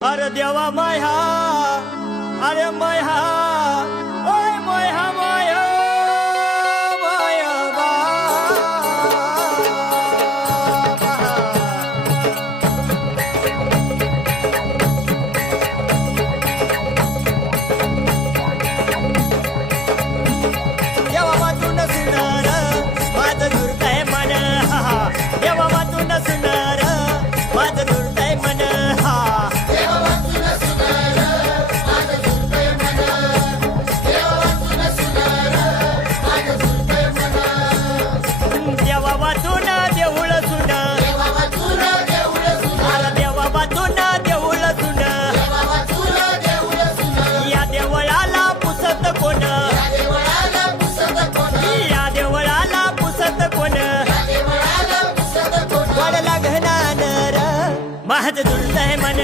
अरे देवा माया, अरे माया, ओय माया माया माया बा देवा वाचून सुनार माझं दुर्दैव मन देवा वाचून सुनार माझं दुर्दैव मन देवा वाचून देऊळ सुन अरे देवा वाचून देऊळ सुन या देवळाला पुसत कोण या देवळाला पुसत कोण वाढ लागणार माझं दुर्दैव मन